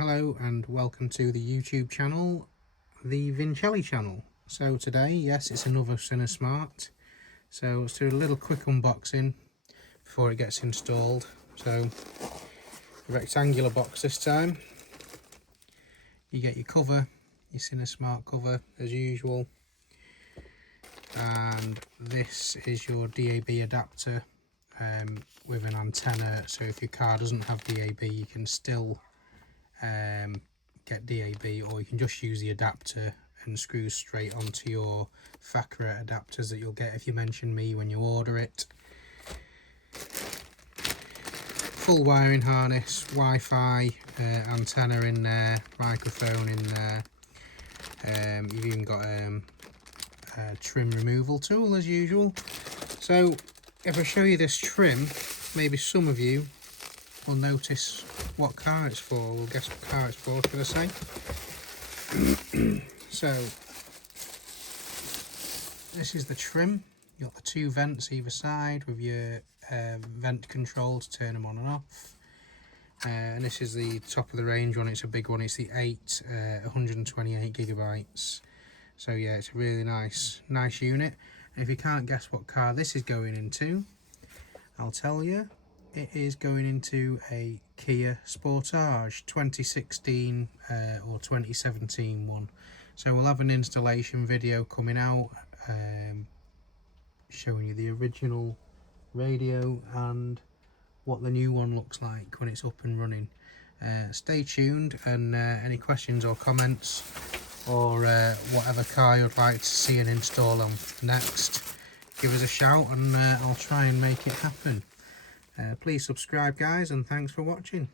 Hello and welcome to the YouTube channel, the Vincelli channel. So today, yes, it's another Sinosmart. So let's do a little quick unboxing before it gets installed. So a rectangular box this time. You get your cover, your Sinosmart cover as usual. And this is your DAB adapter with an antenna. So if your car doesn't have DAB, you can still get DAB, or you can just use the adapter and screw straight onto your factory adapters that you'll get if you mention me when you order it. Full wiring harness, Wi-Fi, antenna in there, microphone in there. You've even got a trim removal tool as usual. So if I show you this trim, maybe some of you will notice what car it's for, or guess what car it's for, should I say. So this is the trim. You've got the two vents either side with your vent control to turn them on and off. And this is the top of the range one. It's a big one. It's the 128 gigabytes. So yeah, it's a really nice unit. And if you can't guess what car this is going into, I'll tell you. It is going into a Kia Sportage 2016 or 2017 one. So we'll have an installation video coming out showing you the original radio and what the new one looks like when it's up and running. Stay tuned, and any questions or comments, or whatever car you'd like to see an install on next, give us a shout and I'll try and make it happen. Please subscribe guys, and thanks for watching.